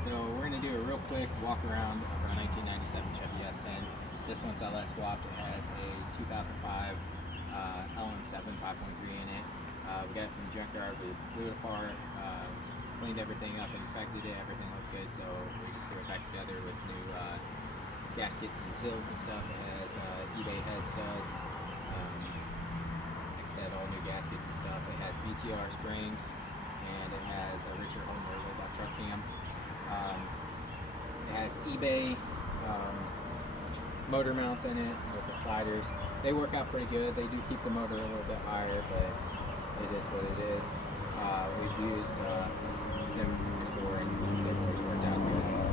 So we're going to do a real quick walk around of our 1997 Chevy S10. This one's LS swapped. It has a 2005 LM7 5.3 in it. We got it from the junkyard. We blew it apart, cleaned everything up, inspected it. Everything looked good, so we just threw it back together with new gaskets and seals and stuff. It has eBay head studs. Like I said, all new gaskets and stuff. It has BTR springs, and it has a Richard Homer robot truck cam. It has eBay motor mounts in it with the sliders. They work out pretty good. They do keep the motor a little bit higher, but it is what it is. We've used them before, and they've always worked out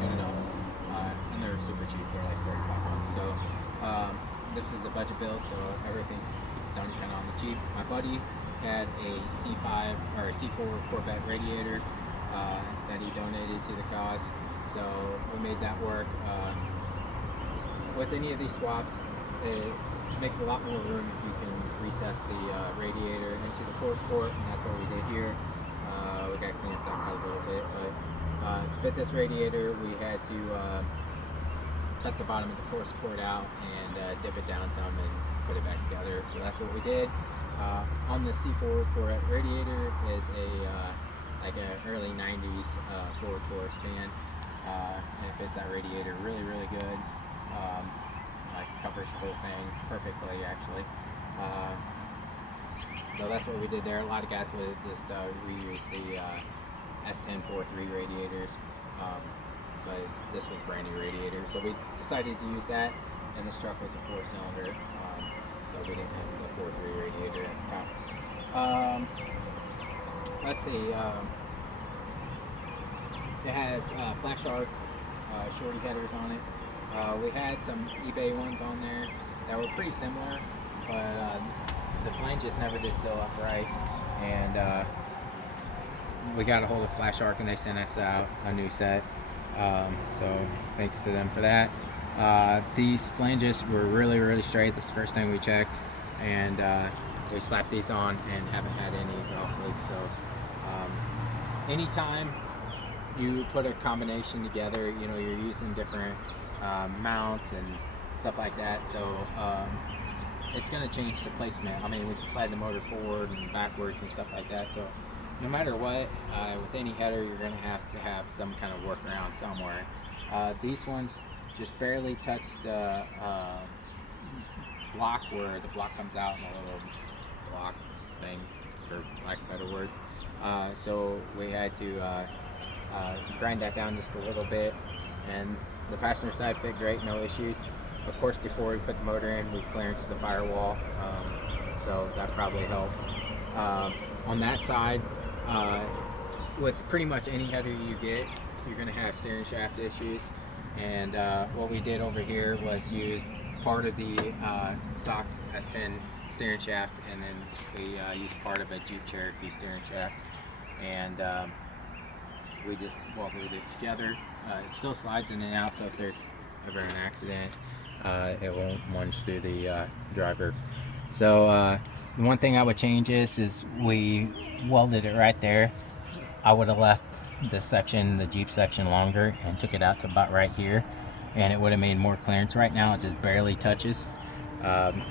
good enough. And they're super cheap. They're like $35. So this is a budget build, so everything's done kind of on the cheap. My buddy had a C5 or a C4 Corvette radiator that he donated to the cause, so we made that work. With any of these swaps, it makes a lot more room if you can recess the radiator into the core sport, and that's what we did here. We got to clean up that cut a little bit, but to fit this radiator, we had to cut the bottom of the core support out and dip it down some and put it back together. So that's what we did. On the C4 Corvette radiator is a like an early 90s Ford Taurus fan, and it fits that radiator really good. Like covers the whole thing perfectly, actually. So that's what we did there. A lot of guys would just reuse the S10 4.3 radiators, but this was a brand new radiator, so we decided to use that. And this truck was a 4-cylinder, so we didn't have the 4.3 radiator at the top. Let's see. It has Flat Shark shorty headers on it. We had some eBay ones on there that were pretty similar, but the flanges never did seal up right, and we got a hold of Flat Shark and they sent us out a new set, so thanks to them for that. These flanges were really straight. This is the first time we checked, and we slapped these on and haven't had any exhaust leaks. So anytime you put a combination together, you know, you're using different mounts and stuff like that, so it's going to change the placement. I mean, we can slide the motor forward and backwards and stuff like that, so no matter what, with any header, you're going to have some kind of workaround somewhere. These ones just barely touch the block, where the block comes out in a little block thing, for lack of better words. So we had to grind that down just a little bit, and the passenger side fit great, no issues. Of course, before we put the motor in, we clearanced the firewall, so that probably helped. On that side, with pretty much any header you get, you're going to have steering shaft issues, and what we did over here was use part of the stock S10 steering shaft, and then we used part of a Jeep Cherokee steering shaft, and we just welded it together. It still slides in and out, so if there's ever an accident, it won't lunge through the driver. So the one thing I would change is we welded it right there. I would have left this section, the Jeep section, longer and took it out to about right here, and it would have made more clearance. Right now it just barely touches, and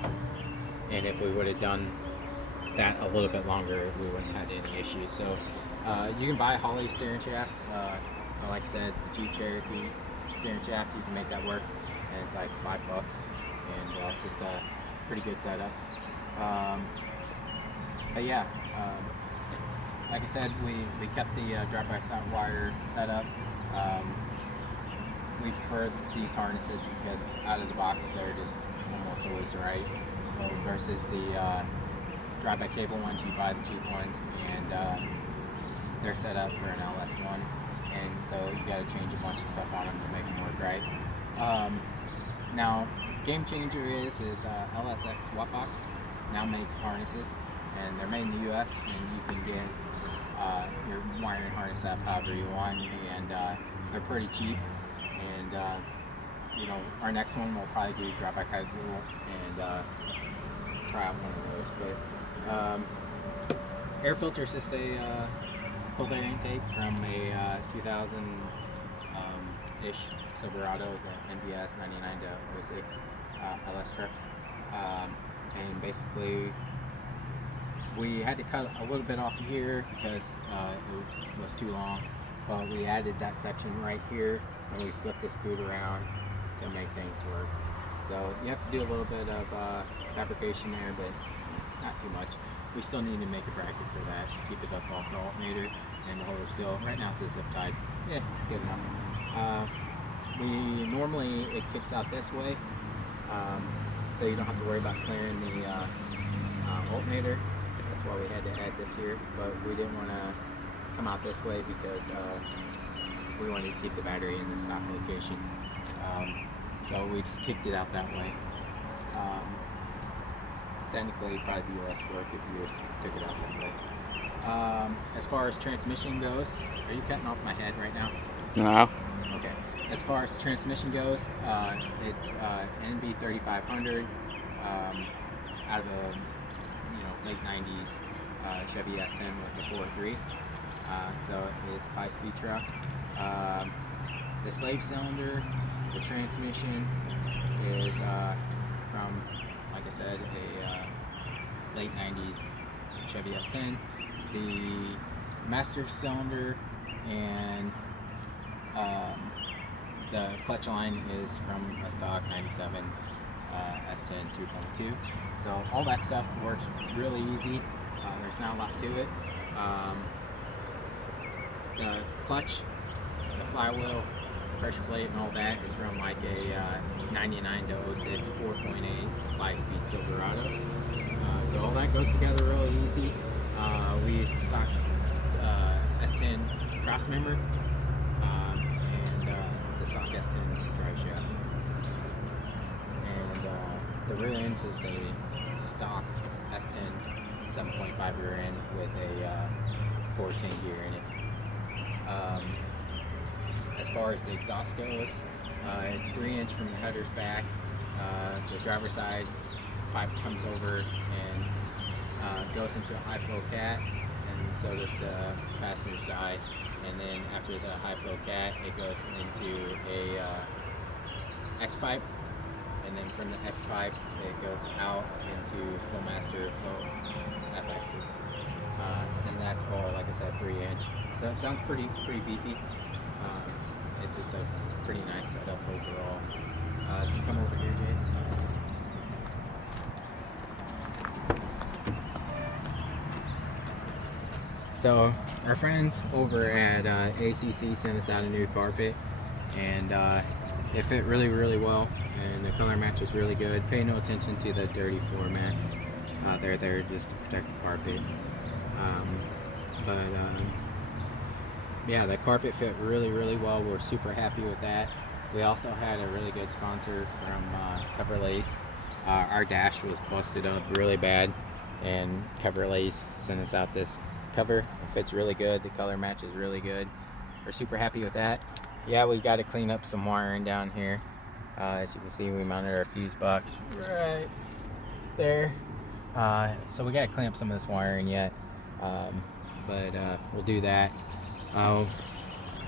if we would have done that a little bit longer, we wouldn't have had any issues. So you can buy a Holley steering shaft, but like I said, the Jeep Cherokee steering shaft, you can make that work, and it's like $5, and it's just a pretty good setup. But yeah, like I said, we kept the drive-by-side wire setup. We prefer these harnesses because out of the box they're just almost always right, versus the drive-by cable ones. You buy the cheap ones, and they're set up for an LS1, and so you got to change a bunch of stuff on them to make them work right. Now, game changer is LSX Wattbox now makes harnesses, and they're made in the US, and you can get your wiring harness up however you want, and they're pretty cheap. And you know, our next one will probably do drive-by cable and try out one of those. But air filter is just a cold air intake from a 2000 ish Silverado, the NBS 99 to 06 LS trucks, and basically we had to cut a little bit off of here because it was too long. But we added that section right here, and we flipped this boot around to make things work. So you have to do a little bit of fabrication there, but not too much. We still need to make a bracket for that to keep it up off the alternator and hold it still. Right now it's a zip tied. Yeah, it's good enough. Normally it kicks out this way, so you don't have to worry about clearing the alternator. That's why we had to add this here, but we didn't want to come out this way because we wanted to keep the battery in the stock location. So we just kicked it out that way. Technically, it'd probably be less work if you took it out that way. As far as transmission goes, are you cutting off my head right now? No. Okay. As far as transmission goes, it's NB 3500 out of a late 90s Chevy S10 with the 4.3. So it is a 5-speed truck. The slave cylinder, the transmission is from, like I said, a late 90s Chevy S10. The master cylinder and the clutch line is from a stock 97 S10 2.2. So all that stuff works really easy. There's not a lot to it. The clutch, the flywheel, pressure plate, and all that is from like a 99 to 06 4.8 5-speed Silverado. So all that goes together really easy. We use the stock S10 cross member and the stock S10 drive shaft. And the rear end is a stock S10 7.5 rear end with a 410 gear in it. As far as the exhaust goes, it's 3-inch from the header's back. The driver's side pipe comes over and goes into a high flow cat, and so does the passenger side. And then after the high flow cat, it goes into a X pipe, and then from the X pipe, it goes out into Flowmaster Flow FXs, and that's all, like I said, 3-inch. So it sounds pretty beefy. It's just a pretty nice setup overall. If you come over here, Jace. So our friends over at ACC sent us out a new carpet, and it fit really well, and the color match was really good. Pay no attention to the dirty floor mats. They're there just to protect the carpet. Yeah, the carpet fit really well. We're super happy with that. We also had a really good sponsor from Cover Lace. Our dash was busted up really bad, and Cover Lace sent us out this cover. It fits really good. The color match is really good. We're super happy with that. Yeah, we got to clean up some wiring down here. As you can see, we mounted our fuse box right there. So we got to clean up some of this wiring yet, but we'll do that.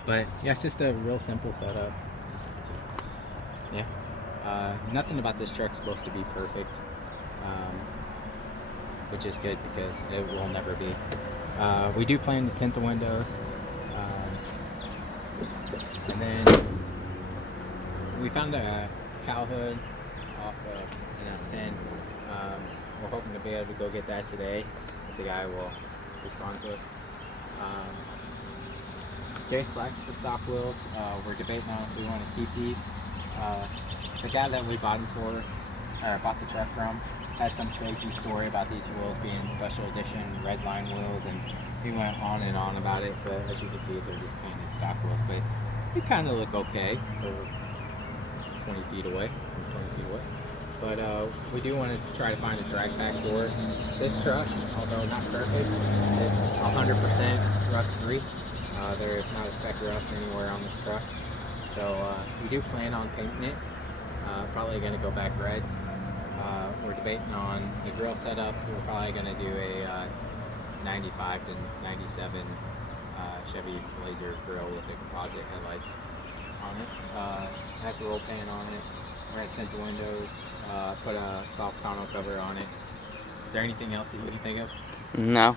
But yeah, it's just a real simple setup. Yeah, nothing about this truck's supposed to be perfect, which is good because it will never be. We do plan to tint the windows, and then we found a cow hood off of an S10. We're hoping to be able to go get that today if the guy will respond to us. Jace likes the stock wheels. We're debating on if we want to keep these. The guy that we bought the truck from had some crazy story about these wheels being special edition red line wheels, and he went on and on about it. But as you can see, they're just painted stock wheels. But they kind of look okay for 20 feet away. But we do want to try to find a drag pack for it. This truck, although not perfect, is 100% rust-free. There is not a speck of rust anywhere on this truck. So we do plan on painting it. Probably going to go back red. We're debating on the grill setup. We're probably going to do a 95 to 97 Chevy Blazer grill with the composite headlights on it. Has a roll pan on it. We're gonna tint the windows. Put a soft tonneau cover on it. Is there anything else that you can think of? No.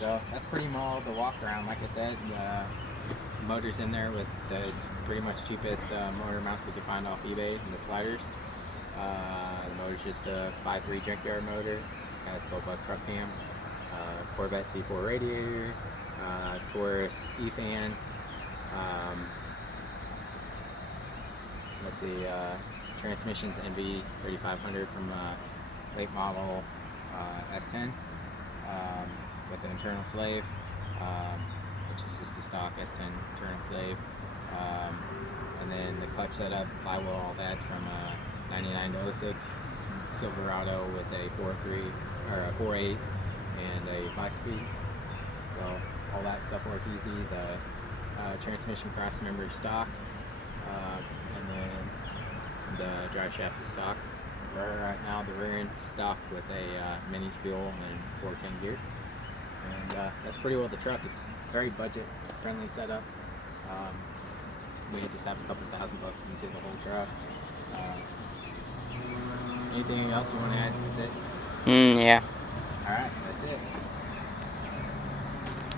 So that's pretty much the walk around. Like I said, the motor's in there with the pretty much cheapest motor mounts we could find off eBay and the sliders. The motor's just a 5.3 junkyard motor. Has a 12-buck truck cam, Corvette C4 radiator, Taurus E-fan. Let's see, transmission's NV 3500 from late model S10 with the internal slave, which is just a stock S10 internal slave. And then the clutch setup, flywheel, all that's from 99 to 06 Silverado with a 4.3 or a 4.8 and a 5-speed. So all that stuff worked easy. The transmission cross member stock, and then the drive shaft is stock. Right now the rear end stock with a mini spool and 410 gears. And that's pretty well the truck. It's very budget friendly setup. We just have a couple $1,000 into the whole truck. Anything else you want to add? That's it? Yeah. Alright, that's it.